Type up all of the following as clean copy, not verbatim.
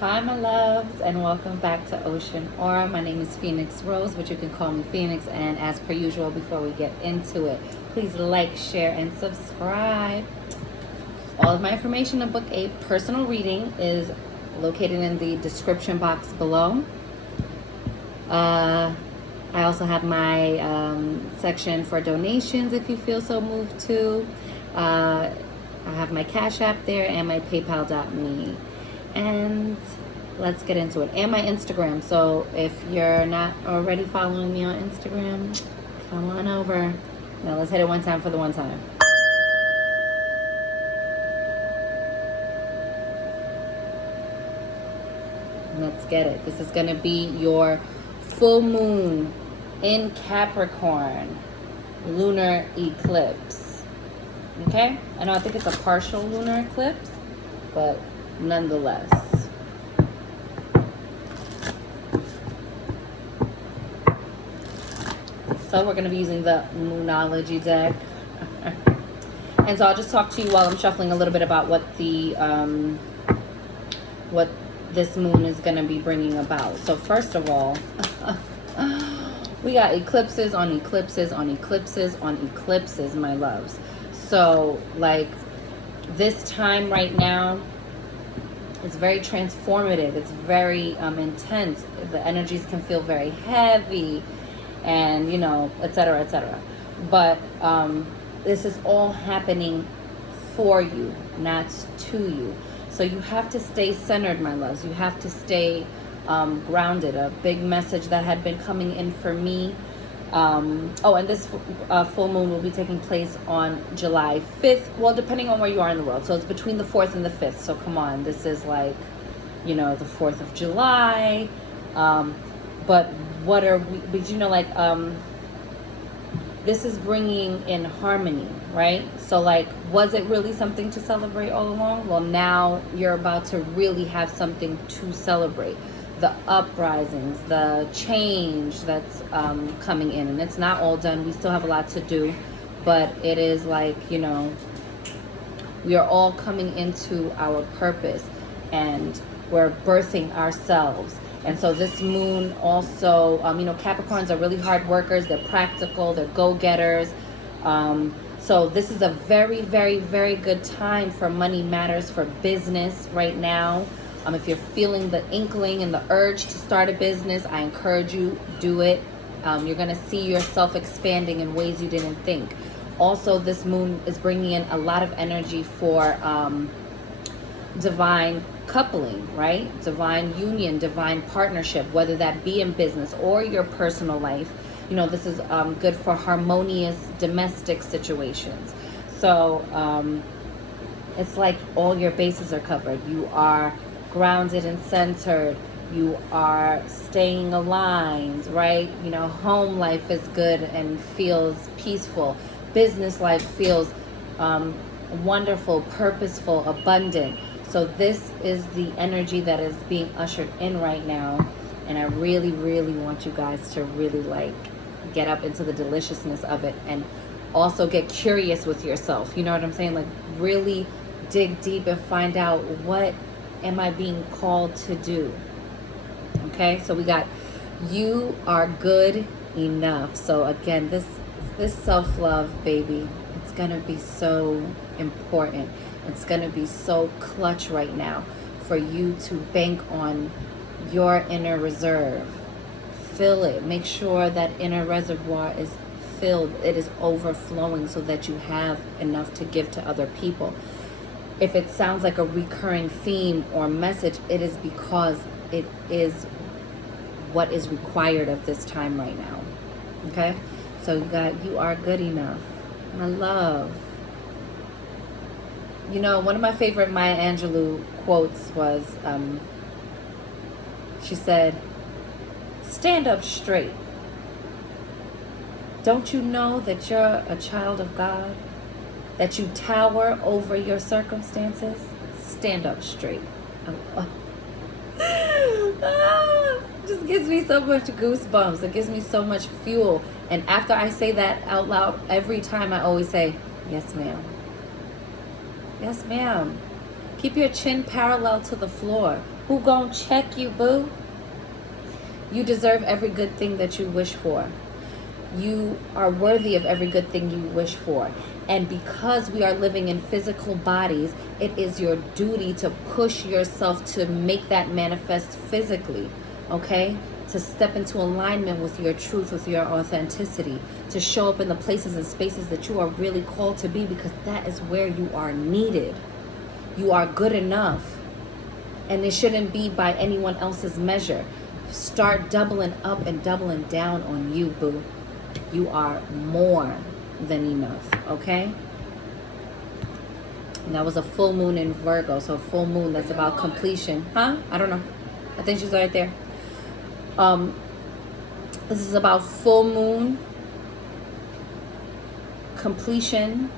Hi, my loves, and welcome back to Ocean Aura. My name is Phoenix Rose, but you can call me Phoenix. And as per usual, before we get into it, please like, share, and subscribe. All of my information to book a personal reading is located in the description box below. I also have my section for donations if you feel so moved to. I have my Cashapp there and my PayPal.me. And let's get into it. And my Instagram. So if you're not already following me on Instagram, come on over. Now let's hit it one time for the one time. Let's get it. This is going to be your full moon in Capricorn lunar eclipse. Okay? I think it's a partial lunar eclipse, but nonetheless. So we're going to be using the Moonology deck. And so I'll just talk to you while I'm shuffling a little bit about what the what this moon is going to be bringing about. So first of all, we got eclipses on eclipses on eclipses on eclipses, my loves. So like this time right now, it's very transformative. It's very intense. The energies can feel very heavy and, etc., etc. But this is all happening for you, not to you. So you have to stay centered, my loves. You have to stay grounded. A big message that had been coming in for me. And this full moon will be taking place on July 5th. Well, depending on where you are in the world. So it's between the 4th and the 5th. So come on, this is like, the 4th of July. But what are we, this is bringing in harmony, right? So like, was it really something to celebrate all along? Well, now you're about to really have something to celebrate. The uprisings, the change that's coming in, and it's not all done. We still have a lot to do, but it is like, we are all coming into our purpose and we're birthing ourselves. And so this moon also, Capricorns are really hard workers. They're practical, they're go-getters. So this is a very, very, very good time for money matters, for business right now. If you're feeling the inkling and the urge to start a business, I encourage you, do it. You're going to see yourself expanding in ways you didn't think. Also, this moon is bringing in a lot of energy for divine coupling, right? Divine union, divine partnership, whether that be in business or your personal life. This is good for harmonious domestic situations. So it's like all your bases are covered. You are grounded and centered. You are staying aligned, right? Home life is good and feels peaceful. Business life feels wonderful, purposeful, abundant. So this is the energy that is being ushered in right now. And I really, really want you guys to really get up into the deliciousness of it and also get curious with yourself. You know what I'm saying? Like really dig deep and find out, what am I being called to do? Okay, so we got you are good enough. So again, this self-love, baby, it's gonna be so important. It's gonna be so clutch right now for you to bank on your inner reserve. Fill it. Make sure that inner reservoir is filled. It is overflowing so that you have enough to give to other people. If it sounds like a recurring theme or message, it is because it is what is required of this time right now. Okay? So you are good enough. My love. One of my favorite Maya Angelou quotes was, she said, "Stand up straight. Don't you know that you're a child of God? That you tower over your circumstances? Stand up straight." Just gives me so much goosebumps. It gives me so much fuel. And after I say that out loud, every time I always say, yes, ma'am. Yes, ma'am. Keep your chin parallel to the floor. Who gonna check you, boo? You deserve every good thing that you wish for. You are worthy of every good thing you wish for. And because we are living in physical bodies, it is your duty to push yourself to make that manifest physically, okay? To step into alignment with your truth, with your authenticity, to show up in the places and spaces that you are really called to be, because that is where you are needed. You are good enough. And it shouldn't be by anyone else's measure. Start doubling up and doubling down on you, boo. You are more than enough, okay? And that was a full moon in Virgo. So full moon, that's about completion. Huh? I don't know. I think she's right there. This is about full moon, completion,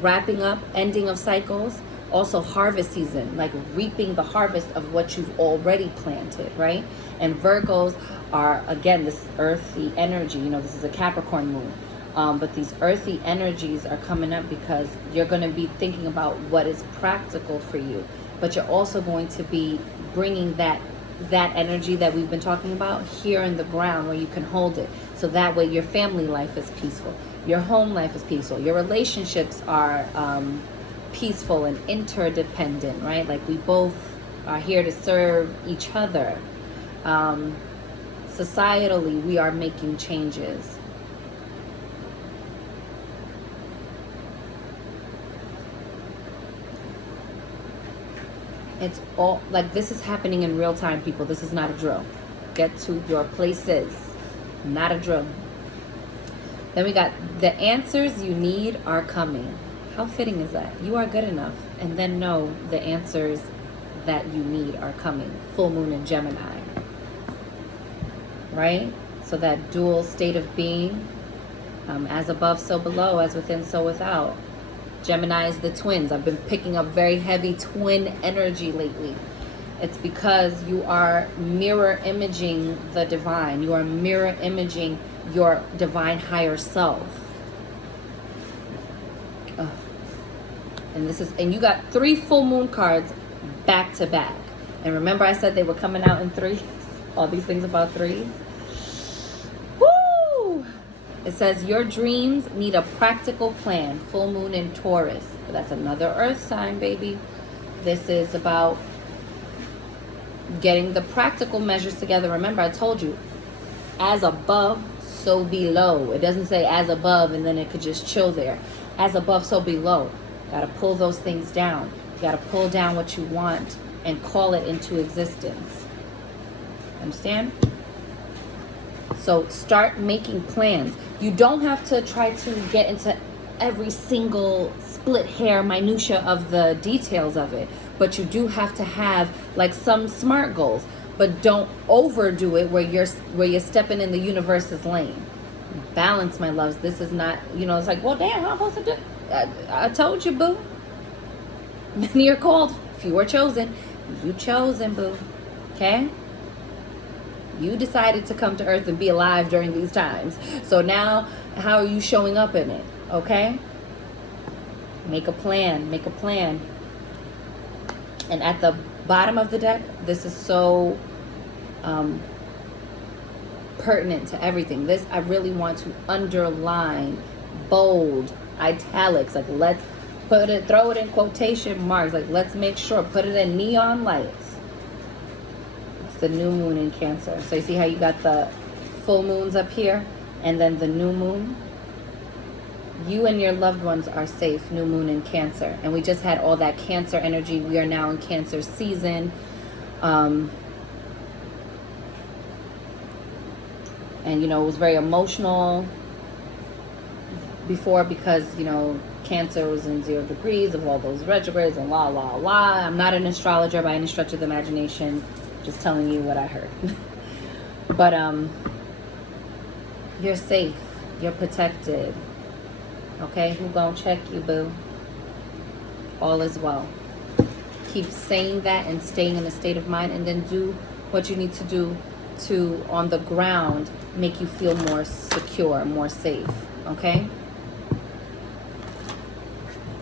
wrapping up, ending of cycles. Also harvest season, like reaping the harvest of what you've already planted, right? And Virgos are, again, this earthy energy. You know, this is a Capricorn moon. But these earthy energies are coming up because you're going to be thinking about what is practical for you. But you're also going to be bringing that energy that we've been talking about here in the ground where you can hold it. So that way your family life is peaceful. Your home life is peaceful. Your relationships are peaceful and interdependent, right? Like we both are here to serve each other. Societally, we are making changes. It's all like this is happening in real time, people. This is not a drill. Get to your places. Not a drill. Then we got the answers you need are coming. How fitting is that? You are good enough. And then know the answers that you need are coming. Full moon in Gemini. Right? So that dual state of being. As above, so below. As within, so without. Gemini is the twins. I've been picking up very heavy twin energy lately. It's because you are mirror imaging the divine. You are mirror imaging your divine higher self. And you got 3 full moon cards back to back. And remember I said they were coming out in 3s? All these things about 3s. Woo! It says your dreams need a practical plan. Full moon in Taurus. But that's another earth sign, baby. This is about getting the practical measures together. Remember I told you, as above, so below. It doesn't say as above and then it could just chill there. As above, so below. Got to pull those things down. You got to pull down what you want and call it into existence. Understand? So start making plans. You don't have to try to get into every single split hair minutia of the details of it, but you do have to have like some SMART goals. But don't overdo it where you're stepping in the universe's lane. Balance, my loves. This is not, it's like, well, damn, how am I supposed to do? I told you, boo. Many are called, few are chosen. You chosen, boo. Okay? You decided to come to Earth and be alive during these times. So now, how are you showing up in it? Okay? Make a plan. Make a plan. And at the bottom of the deck, this is so pertinent to everything. This I really want to underline, bold, italics. Like let's throw it in quotation marks. Like let's make sure, put it in neon lights. It's the new moon in Cancer. So you see how you got the full moons up here and then the new moon? You and your loved ones are safe. New moon in Cancer. And we just had all that Cancer energy. We are now in Cancer season. And, it was very emotional before because, Cancer was in 0 degrees of all those retrogrades and la, la, la. I'm not an astrologer by any stretch of the imagination. Just telling you what I heard. But you're safe. You're protected. Okay? Who gonna check you, boo? All is well. Keep saying that and staying in a state of mind, and then do what you need to do to, on the ground, make you feel more secure, more safe. Okay?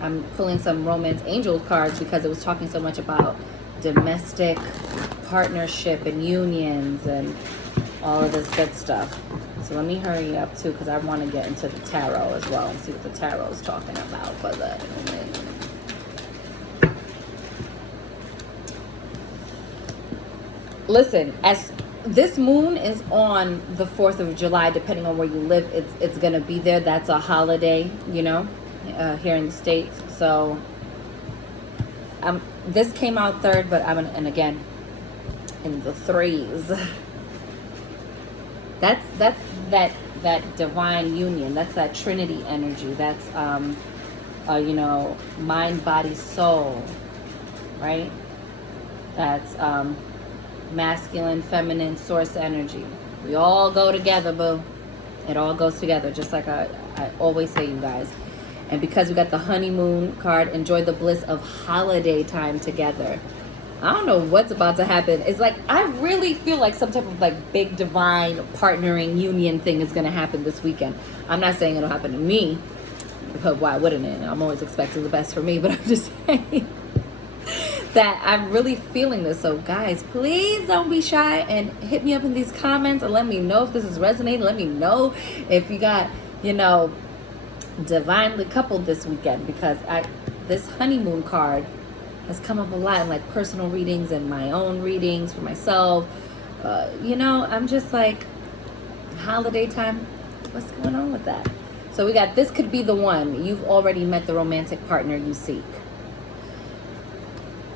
I'm pulling some romance angel cards because it was talking so much about domestic partnership and unions and all of this good stuff. So let me hurry up too, because I want to get into the tarot as well and see what the tarot is talking about for the listen, as this moon is on the 4th of July, depending on where you live, it's going to be there. That's a holiday, you know, here in the States. So this came out third, but and again, in the threes. That's that divine union. That's that Trinity energy. That's you know, mind, body, soul, right? That's masculine, feminine, source energy. We all go together, boo. It all goes together, just like I always say, you guys. And because we got the honeymoon card, enjoy the bliss of holiday time together. I don't know what's about to happen. It's like, I really feel like some type of like big divine partnering union thing is going to happen this weekend. I'm not saying it'll happen to me, but why wouldn't it? I'm always expecting the best for me, but I'm just saying that I'm really feeling this. So guys, please don't be shy and hit me up in these comments and let me know if this is resonating. Let me know if you got, you know, divinely coupled this weekend, because this honeymoon card has come up a lot in like personal readings and my own readings for myself. You know, I'm just like, holiday time, what's going on with that? So we got, this could be the one. You've already met the romantic partner you seek.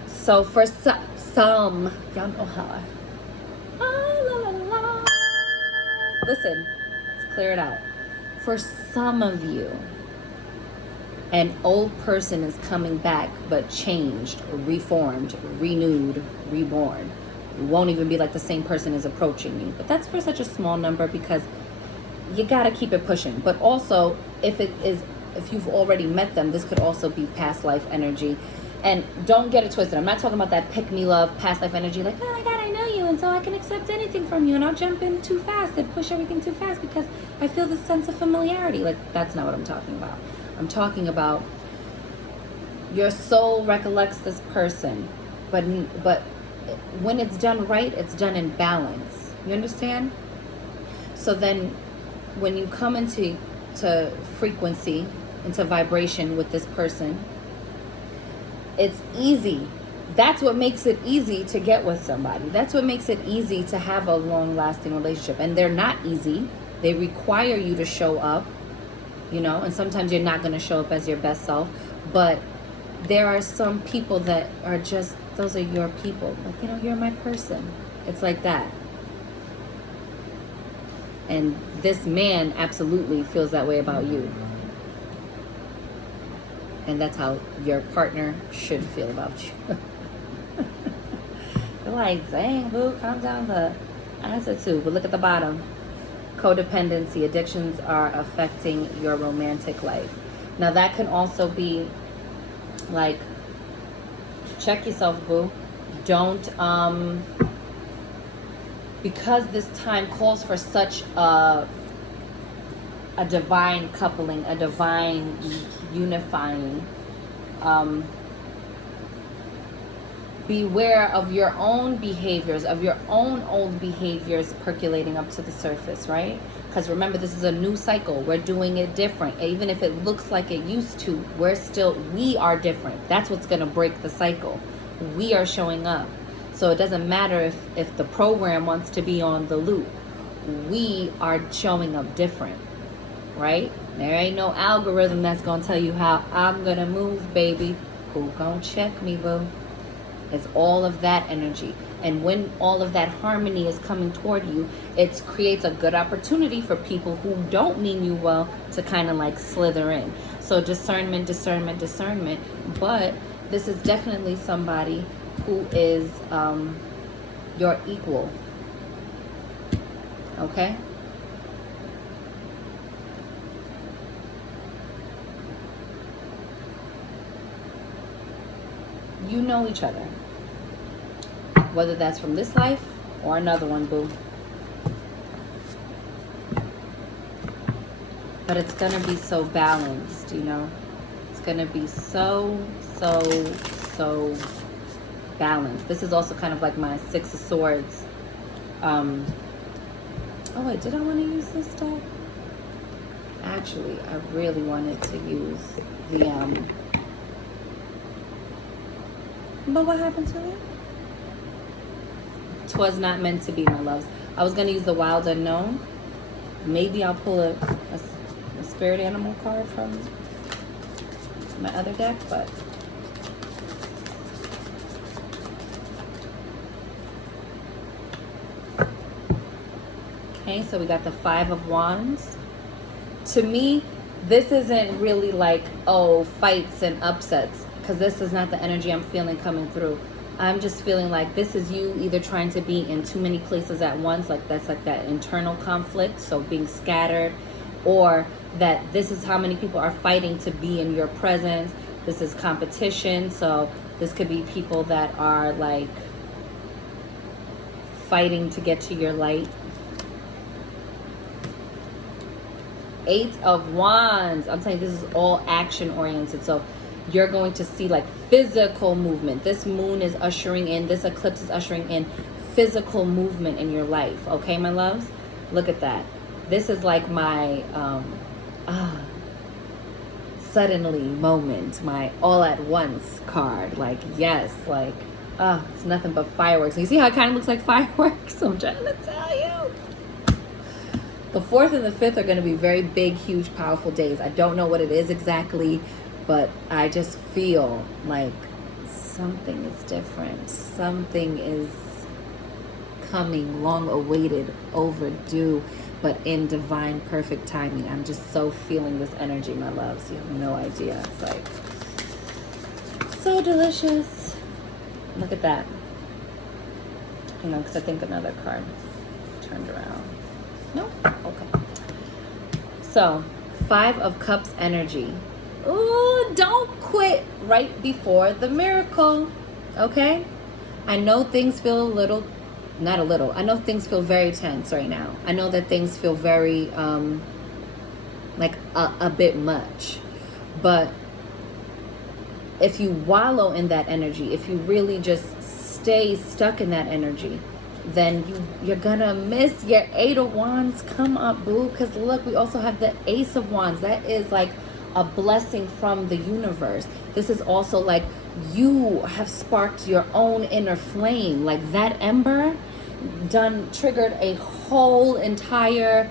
So for some, y'all know how listen, let's clear it out. For some of you, an old person is coming back, but changed, reformed, renewed, reborn. It won't even be like the same person is approaching you. But that's for such a small number, because you gotta keep it pushing. But also, if you've already met them, this could also be past life energy. And don't get it twisted. I'm not talking about that pick-me-love past life energy, like, oh my God, I know you, and so I can accept anything from you, and I'll jump in too fast and push everything too fast because I feel this sense of familiarity. Like, that's not what I'm talking about. I'm talking about your soul recollects this person, but when it's done right, it's done in balance. You understand? So then when you come into frequency, into vibration with this person, it's easy. That's what makes it easy to get with somebody. That's what makes it easy to have a long-lasting relationship. And they're not easy. They require you to show up, you know, and sometimes you're not going to show up as your best self. But there are some people that are just, those are your people. Like, you know, you're my person. It's like that. And this man absolutely feels that way about you. And that's how your partner should feel about you. You're like, dang, boo, calm down the attitude. But look at the bottom. Codependency, addictions are affecting your romantic life. Now that can also be like, check yourself, boo. Don't, because this time calls for such a divine coupling, a divine unifying, beware of your own behaviors, of your own old behaviors percolating up to the surface, right? Because remember, this is a new cycle. We're doing it different. Even if it looks like it used to, we are different. That's what's going to break the cycle. We are showing up. So it doesn't matter if the program wants to be on the loop. We are showing up different. Right? There ain't no algorithm that's gonna tell you how I'm gonna move, baby. Who gonna check me, boo? It's all of that energy. And when all of that harmony is coming toward you, it creates a good opportunity for people who don't mean you well to kind of like slither in. So discernment, discernment, discernment. But this is definitely somebody who is your equal. Okay? You know each other, whether that's from this life or another one, boo. But it's gonna be so balanced, you know. It's going to be so balanced. This is also kind of like my Six of Swords. Oh wait, did I want to use this deck? Actually, I really wanted to use the but what happened to it? 'Twas not meant to be, my loves. I was going to use the Wild Unknown. Maybe I'll pull a spirit animal card from my other deck, but okay, so we got the Five of Wands. To me, this isn't really like, oh, fights and upsets, because this is not the energy I'm feeling coming through. I'm just feeling like this is you either trying to be in too many places at once, like that's like that internal conflict, so being scattered, or that this is how many people are fighting to be in your presence. This is competition, so this could be people that are like fighting to get to your light. Eight of Wands. I'm saying this is all action oriented, so you're going to see like physical movement. This moon is ushering in, this eclipse is ushering in physical movement in your life. Okay, my loves? Look at that. This is like my suddenly moment, my all at once card. Like, yes, like, it's nothing but fireworks. You see how it kind of looks like fireworks? I'm trying to tell you. The 4th and the 5th are going to be very big, huge, powerful days. I don't know what it is exactly, but I just feel like something is different. Something is coming, long awaited, overdue, but in divine, perfect timing. I'm just so feeling this energy, my loves. You have no idea. It's like so delicious. Look at that. You know, because I think another card turned around. No? Okay. So, 5 of Cups energy. Ooh, don't quit right before the miracle. Okay? I know things feel not a little. I know things feel very tense right now. I know that things feel very, like a bit much. But if you wallow in that energy, if you really just stay stuck in that energy, then you're gonna miss your 8 of Wands. Come up, boo. Because look, we also have the Ace of Wands. That is like a blessing from the universe. This is also like you have sparked your own inner flame. Like that ember triggered a whole entire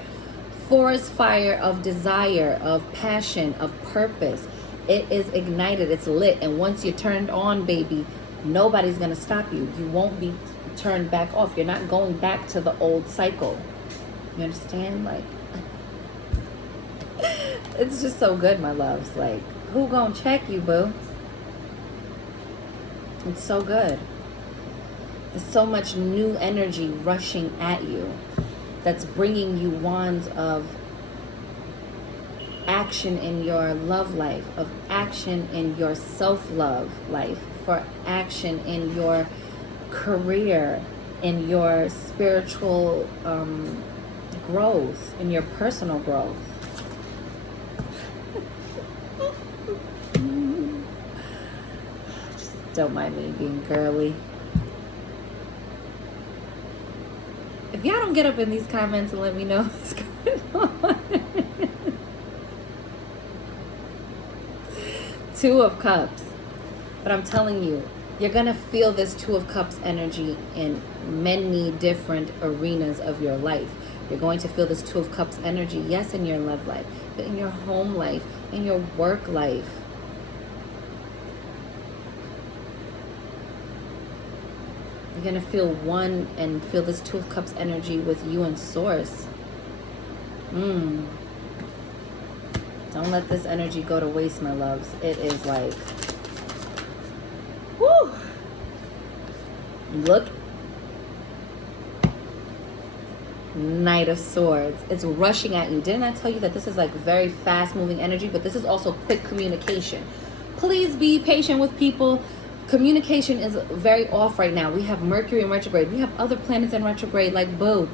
forest fire of desire, of passion, of purpose. It is ignited, it's lit, and once you're turned on, baby, nobody's gonna stop you. You won't be turned back off. You're not going back to the old cycle. You understand? Like, it's just so good, my loves. Like, who gonna check you, boo? It's so good. There's so much new energy rushing at you that's bringing you wands of action in your love life, of action in your self-love life, for action in your career, in your spiritual growth, in your personal growth. Just don't mind me being girly. If y'all don't get up in these comments and let me know what's going on. 2 of Cups. But I'm telling you, you're going to feel this 2 of Cups energy in many different arenas of your life. You're going to feel this 2 of Cups energy, yes, in your love life, but in your home life, in your work life. You're going to feel one and feel this 2 of Cups energy with you and Source. Don't let this energy go to waste, my loves. It is like, whoo! Look. Knight of Swords. It's rushing at you. Didn't I tell you that this is like very fast moving energy, but this is also quick communication. Please be patient with people. Communication is very off right now. We have Mercury in retrograde. We have other planets in retrograde, like boo.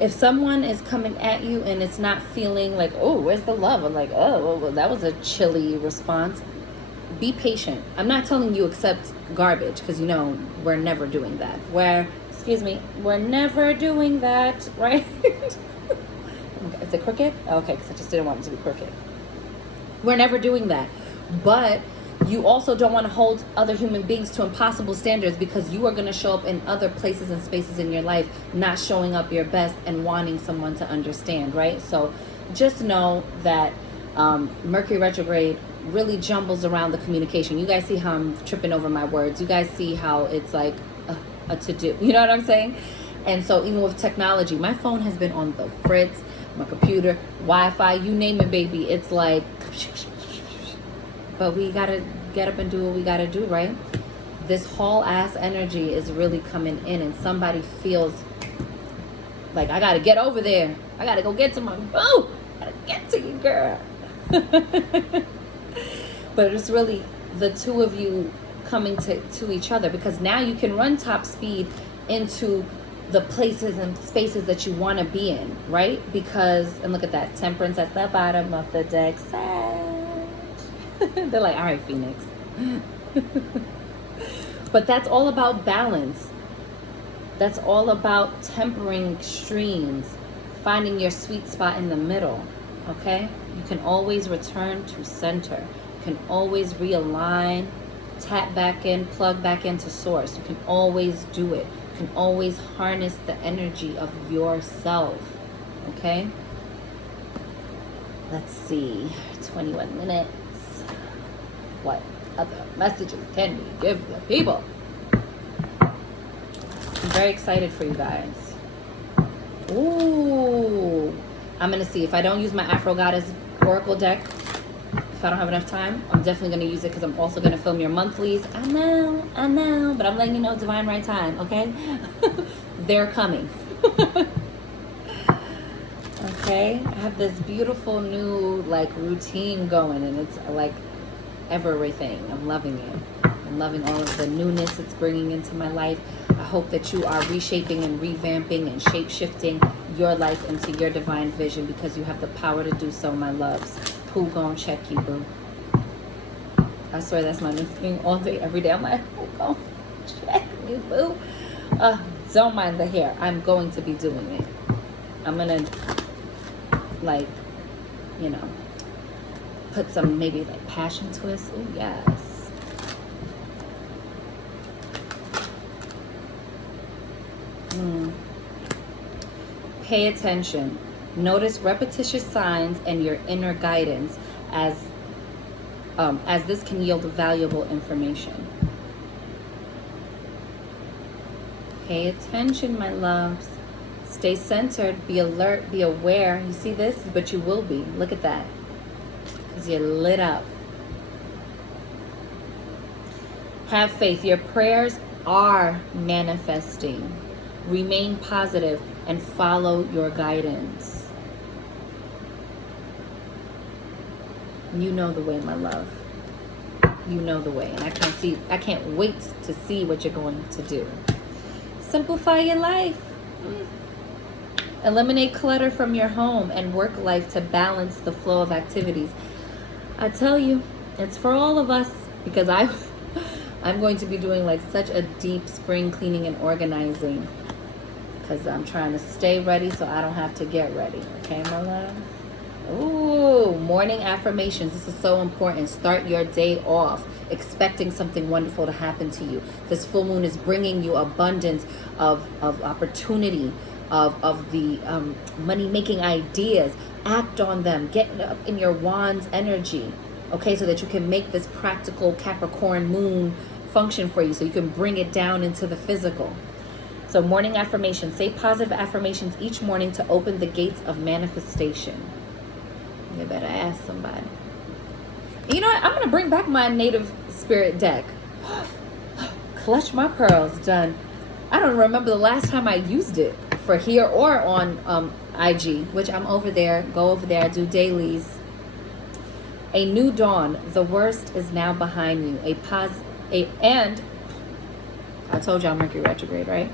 if someone is coming at you and it's not feeling like, oh, where's the love? I'm like, oh, well, that was a chilly response. Be patient. I'm not telling you accept garbage, because you know we're never doing that. We're never doing that, right? Is it crooked? Okay, because I just didn't want it to be crooked. We're never doing that. But you also don't want to hold other human beings to impossible standards, because you are going to show up in other places and spaces in your life not showing up your best and wanting someone to understand, right? So just know that Mercury retrograde really jumbles around the communication. You guys see how I'm tripping over my words. You guys see how it's like a to-do. You know what I'm saying? And so even with technology, my phone has been on the fritz, my computer, Wi-Fi, you name it, baby. It's like, but we gotta get up and do what we gotta do, right? This whole ass energy is really coming in, and somebody feels like, I gotta get over there. I gotta go get to my boo. I gotta get to you, girl. But it's really the two of you coming to each other, because now you can run top speed into the places and spaces that you want to be in, right? Because, and look at that, Temperance at the bottom of the deck. They're like, all right, Phoenix. But that's all about balance. That's all about tempering extremes, finding your sweet spot in the middle, okay? You can always return to center. You can always realign, tap back in, plug back into source. You can always do it. You can always harness the energy of yourself, okay? Let's see, 21 minutes. What other messages can we give the people? I'm very excited for you guys. Ooh, I'm gonna see if I don't use my Afro Goddess Oracle deck. If I don't have enough time, I'm definitely going to use it, because I'm also going to film your monthlies. I know, but I'm letting you know divine right time, okay? They're coming. Okay, I have this beautiful new like routine going, and it's like everything. I'm loving it. I'm loving all of the newness it's bringing into my life. I hope that you are reshaping and revamping and shape-shifting your life into your divine vision, because you have the power to do so, my loves. Who gonna check you, boo? I swear that's my new thing all day, every day. I'm like, who gonna check me, boo? Don't mind the hair. I'm going to be doing it. I'm gonna, like, you know, put some maybe like passion twist. Oh yes. Pay attention. Notice repetitious signs and your inner guidance, as this can yield valuable information. Pay attention, my loves. Stay centered, be alert, be aware. You see this? But you will be. Look at that. Because you're lit up. Have faith. Your prayers are manifesting. Remain positive and follow your guidance. You know the way, my love. You know the way. And I can't wait to see what you're going to do. Simplify your life. Eliminate clutter from your home and work life to balance the flow of activities. I tell you, it's for all of us, because I'm going to be doing like such a deep spring cleaning and organizing, because I'm trying to stay ready so I don't have to get ready. Okay, my love? Ooh, morning affirmations. This is so important. Start your day off expecting something wonderful to happen to you. This full moon is bringing you abundance of opportunity, of the money-making ideas. Act on them. Get up in your wand's energy, okay, so that you can make this practical Capricorn moon function for you, so you can bring it down into the physical. So morning affirmations. Say positive affirmations each morning to open the gates of manifestation. You better ask somebody. You know what? I'm going to bring back my native spirit deck. Clutch my pearls. Done. I don't remember the last time I used it for here or on IG, which I'm over there. Go over there. I do dailies. A new dawn. The worst is now behind you. And I told y'all Mercury retrograde, right?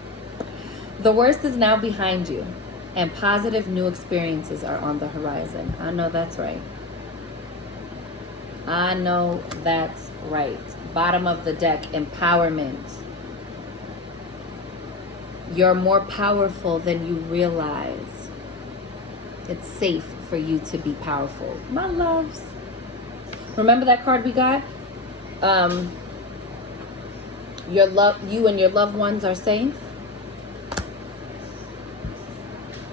The worst is now behind you. And positive new experiences are on the horizon. I know that's right. I know that's right. Bottom of the deck, empowerment. You're more powerful than you realize. It's safe for you to be powerful. My loves. Remember that card we got? You and your loved ones are safe.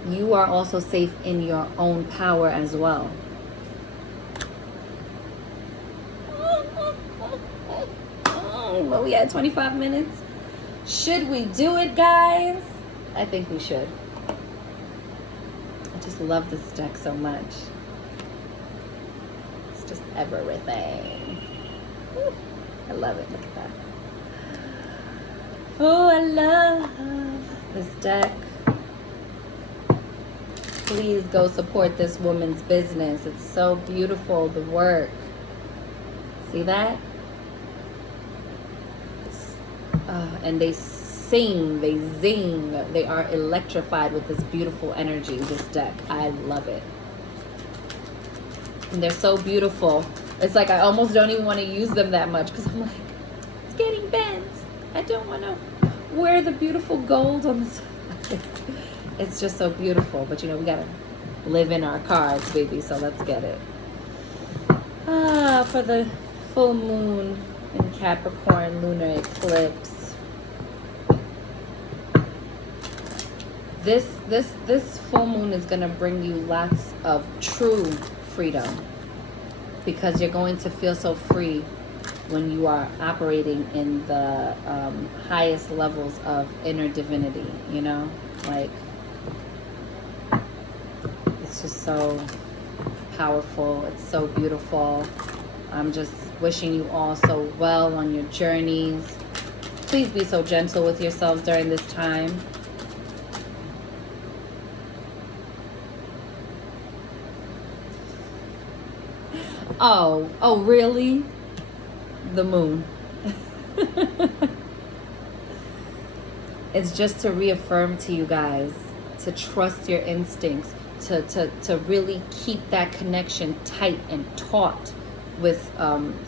You are also safe in your own power as well. Well, we had 25 minutes. Should we do it, guys? I think we should. I just love this deck so much. It's just everything. Woo. I love it. Look at that. Oh, I love this deck. Please go support this woman's business. It's so beautiful, the work. See that? And they sing, they zing. They are electrified with this beautiful energy, this deck. I love it. And they're so beautiful. It's like I almost don't even want to use them that much because I'm like, it's getting bent. I don't want to wear the beautiful gold on the side. It's just so beautiful. But you know, we got to live in our cards, baby. So let's get it. For the full moon in Capricorn Lunar Eclipse. This full moon is going to bring you lots of true freedom, because you're going to feel so free when you are operating in the highest levels of inner divinity, you know? Like, it's just so powerful. It's so beautiful. I'm just wishing you all so well on your journeys. Please be so gentle with yourselves during this time. Oh, really? The moon. It's just to reaffirm to you guys to trust your instincts, to really keep that connection tight and taut with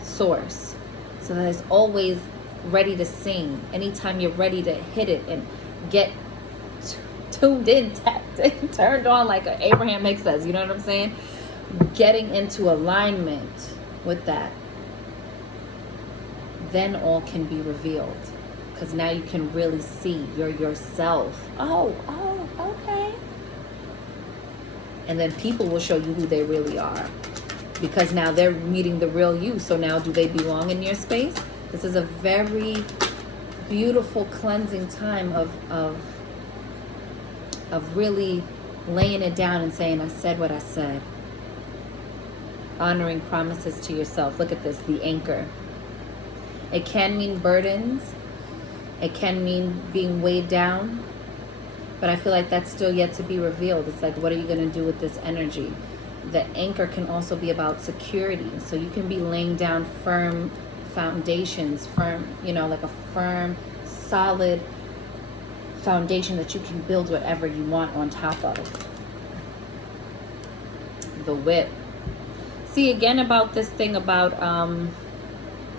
source, so that it's always ready to sing anytime you're ready to hit it and get tuned in, tapped in, turned on, like Abraham Hicks says, you know what I'm saying? Getting into alignment with that, then all can be revealed, because now you can really see you're yourself. Oh, okay. And then people will show you who they really are, because now they're meeting the real you. So now, do they belong in your space? This is a very beautiful cleansing time of really laying it down and saying, I said what I said. Honoring promises to yourself. Look at this, the anchor. It can mean burdens. It can mean being weighed down. But I feel like that's still yet to be revealed. It's like, what are you going to do with this energy? The anchor can also be about security. So you can be laying down firm foundations, you know, like a firm, solid foundation that you can build whatever you want on top of. The whip. See, again, about this thing about,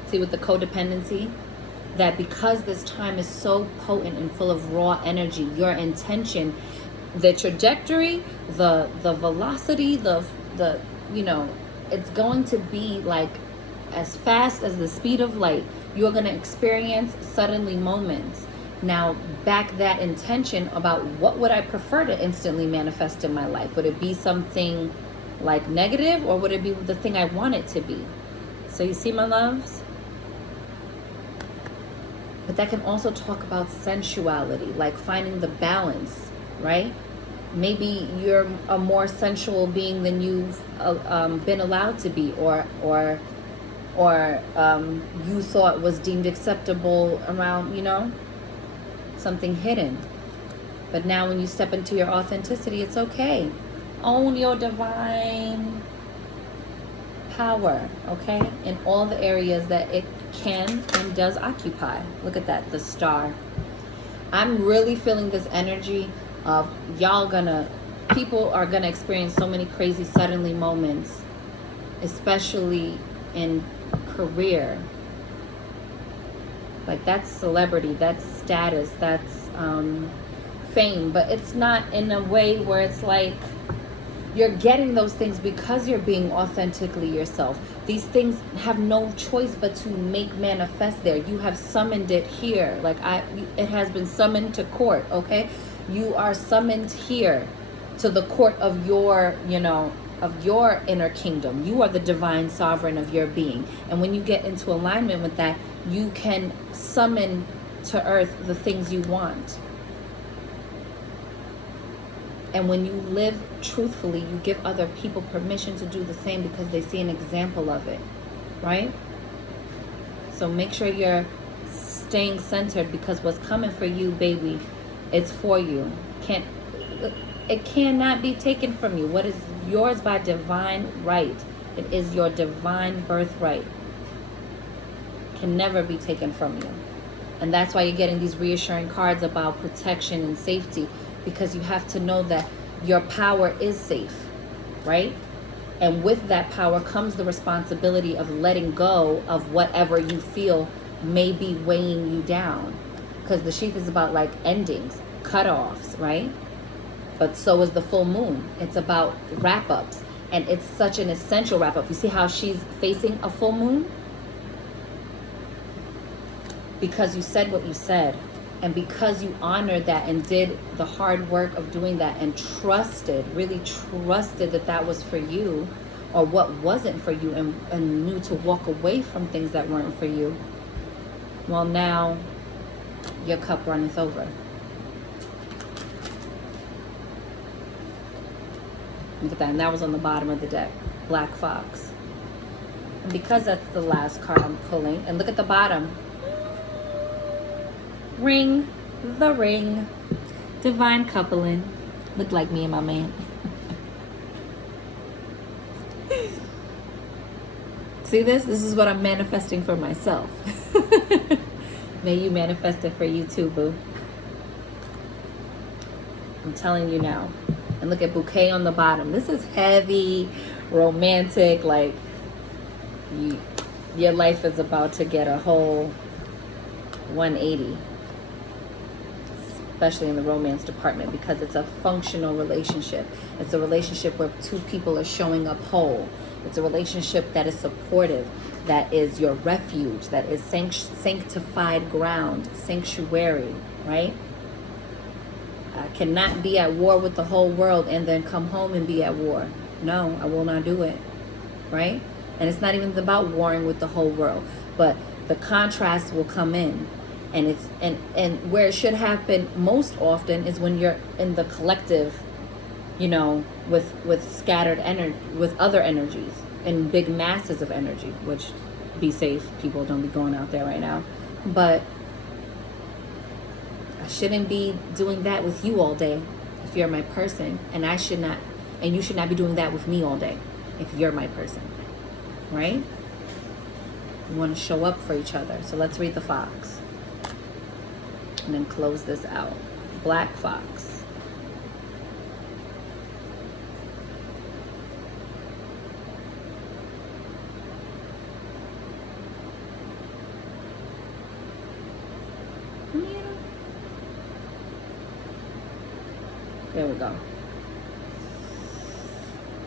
see, with the codependency, that because this time is so potent and full of raw energy, your intention, the trajectory, the velocity, the you know, it's going to be like as fast as the speed of light. You're going to experience suddenly moments. Now, back that intention about what would I prefer to instantly manifest in my life. Would it be something like negative, or would it be the thing I want it to be? So you see, my loves? But that can also talk about sensuality, like finding the balance, right? Maybe you're a more sensual being than you've been allowed to be, or you thought was deemed acceptable around, you know, something hidden. But now when you step into your authenticity, it's okay. Own your divine power, okay? In all the areas that it can and does occupy. Look at that, the star. I'm really feeling this energy of y'all gonna People are going to experience so many crazy suddenly moments, especially in career. Like, that's celebrity, that's status, that's fame, but it's not in a way where it's like you're getting those things because you're being authentically yourself. These things have no choice but to make manifest there. You have summoned it here. Like, it has been summoned to court, okay? You are summoned here to the court of your, of your inner kingdom. You are the divine sovereign of your being. And when you get into alignment with that, you can summon to earth the things you want. And when you live truthfully, you give other people permission to do the same because they see an example of it, right? So make sure you're staying centered, because what's coming for you, baby, it's for you. It cannot be taken from you. What is yours by divine right? It is your divine birthright. Can never be taken from you. And that's why you're getting these reassuring cards about protection and safety, because you have to know that your power is safe, right? And with that power comes the responsibility of letting go of whatever you feel may be weighing you down. Because the sheath is about like endings, cutoffs, right? But so is the full moon. It's about wrap-ups. And it's such an essential wrap-up. You see how she's facing a full moon? Because you said what you said. And because you honored that and did the hard work of doing that and trusted, really trusted that that was for you, or what wasn't for you, and knew to walk away from things that weren't for you, well, now your cup runneth over. Look at that. And that was on the bottom of the deck. Black Fox. And because that's the last card I'm pulling, and look at the bottom. Ring, the ring, divine coupling. Look like me and my man. See this? This is what I'm manifesting for myself. May you manifest it for you too, boo. I'm telling you now. And look at bouquet on the bottom. This is heavy, romantic, like your life is about to get a whole 180. Especially in the romance department, because it's a functional relationship. It's a relationship where two people are showing up whole. It's a relationship that is supportive, that is your refuge, that is sanctified ground, sanctuary, right? I cannot be at war with the whole world and then come home and be at war. No, I will not do it, right? And it's not even about warring with the whole world, but the contrast will come in. And it's and where it should happen most often is when you're in the collective, with scattered energy, with other energies and big masses of energy, which, be safe, people, don't be going out there right now. But I shouldn't be doing that with you all day if you're my person, and I should not, and you should not be doing that with me all day if you're my person, right? We want to show up for each other. So let's read the Fox. And then close this out. Black Fox. There we go.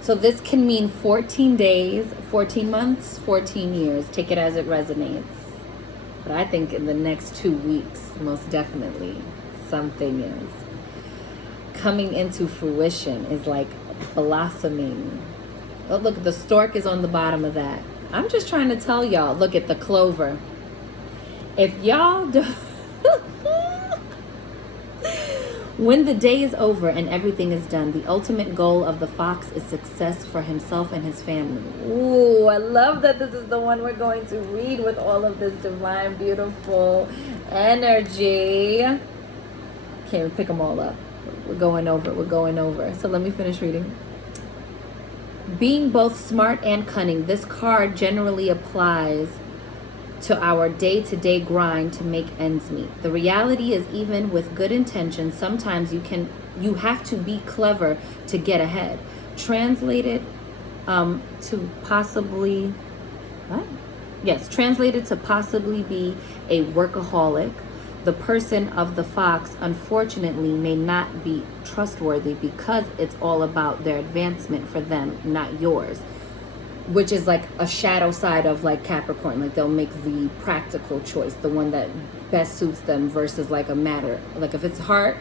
So this can mean 14 days, 14 months, 14 years. Take it as it resonates. But I think in the next 2 weeks, most definitely, something is coming into fruition, is like blossoming. Oh, look, the stork is on the bottom of that. I'm just trying to tell y'all, look at the clover. If y'all do... When the day is over and everything is done, the ultimate goal of the fox is success for himself and his family. Ooh, I love that this is the one we're going to read with all of this divine, beautiful energy. Can't even pick them all up. We're going over. So let me finish reading. Being both smart and cunning, this card generally applies to our day-to-day grind to make ends meet. The reality is, even with good intentions, sometimes you have to be clever to get ahead. Translated to possibly, what? Yes, translated to possibly be a workaholic. The person of the fox, unfortunately, may not be trustworthy because it's all about their advancement for them, not yours. Which is like a shadow side of like Capricorn. Like they'll make the practical choice, the one that best suits them, versus like a matter. Like if it's heart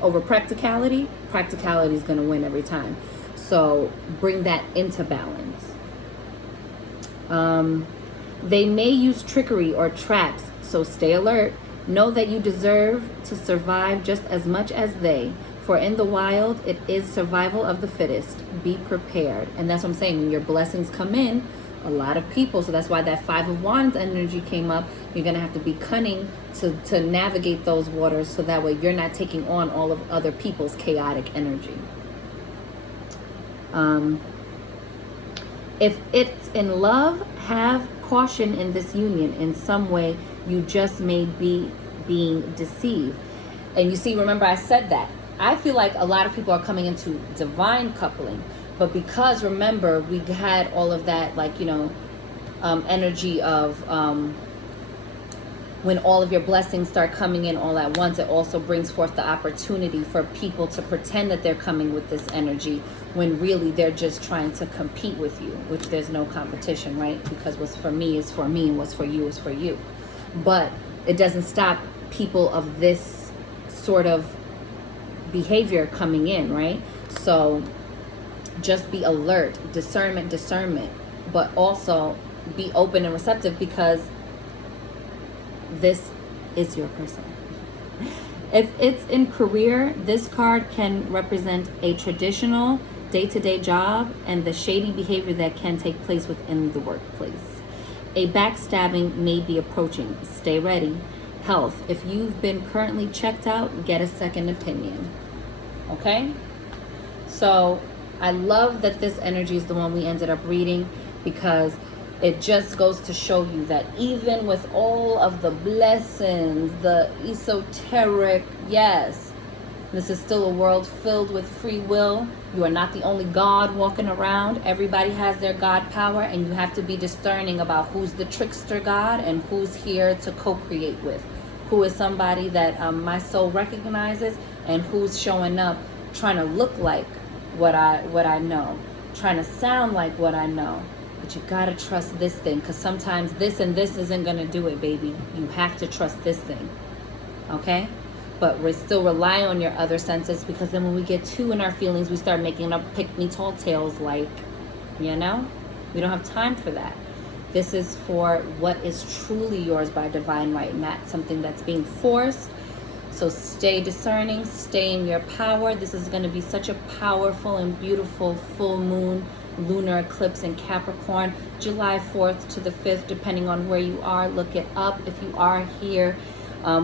over practicality, practicality is going to win every time. So bring that into balance. They may use trickery or traps, so stay alert. Know that you deserve to survive just as much as they. For in the wild, it is survival of the fittest. Be prepared. And that's what I'm saying. When your blessings come in, a lot of people, so that's why that Five of Wands energy came up. You're going to have to be cunning to navigate those waters, so that way you're not taking on all of other people's chaotic energy. If it's in love, have caution in this union. In some way, you just may be being deceived. And you see, remember I said that. I feel like a lot of people are coming into divine coupling, but because remember we had all of that, like, you know, energy of when all of your blessings start coming in all at once, it also brings forth the opportunity for people to pretend that they're coming with this energy when really they're just trying to compete with you, which there's no competition, right? Because what's for me is for me and what's for you is for you. But it doesn't stop people of this sort of behavior coming in, right? So just be alert, discernment, but also be open and receptive, because this is your person. If it's in career, this card can represent a traditional day-to-day job and the shady behavior that can take place within the workplace. A backstabbing may be approaching. Stay ready. Health. If you've been currently checked out, get a second opinion. Okay? So I love that this energy is the one we ended up reading, because it just goes to show you that even with all of the blessings, the esoteric, yes, this is still a world filled with free will. You are not the only God walking around. Everybody has their God power, and you have to be discerning about who's the trickster God and who's here to co-create with. Who is somebody that my soul recognizes, and who's showing up trying to look like what I know, trying to sound like what I know. But you gotta trust this thing, because sometimes this and this isn't gonna do it, baby. You have to trust this thing, okay? But we still rely on your other senses, because then when we get too in our feelings, we start making up pick-me-tall tales, like, you know? We don't have time for that. This is for what is truly yours by divine right, not something that's being forced. So stay discerning, stay in your power. This is going to be such a powerful and beautiful full moon lunar eclipse in Capricorn, July 4th to the 5th, depending on where you are. Look it up. If you are here,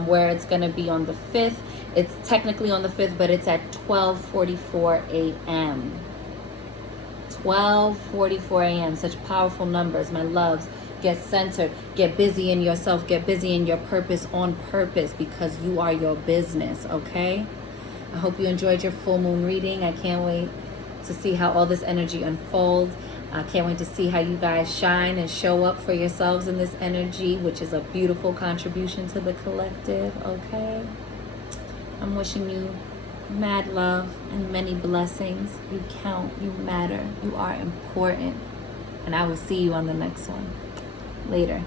where it's going to be on the 5th, it's technically on the 5th, but it's at 12:44 a.m. 12:44 a.m. Such powerful numbers, my loves. Get centered, get busy in yourself, get busy in your purpose on purpose, because you are your business, okay? I hope you enjoyed your full moon reading. I can't wait to see how all this energy unfolds. I can't wait to see how you guys shine and show up for yourselves in this energy, which is a beautiful contribution to the collective, okay? I'm wishing you mad love and many blessings. You count, you matter, you are important. And I will see you on the next one. Later.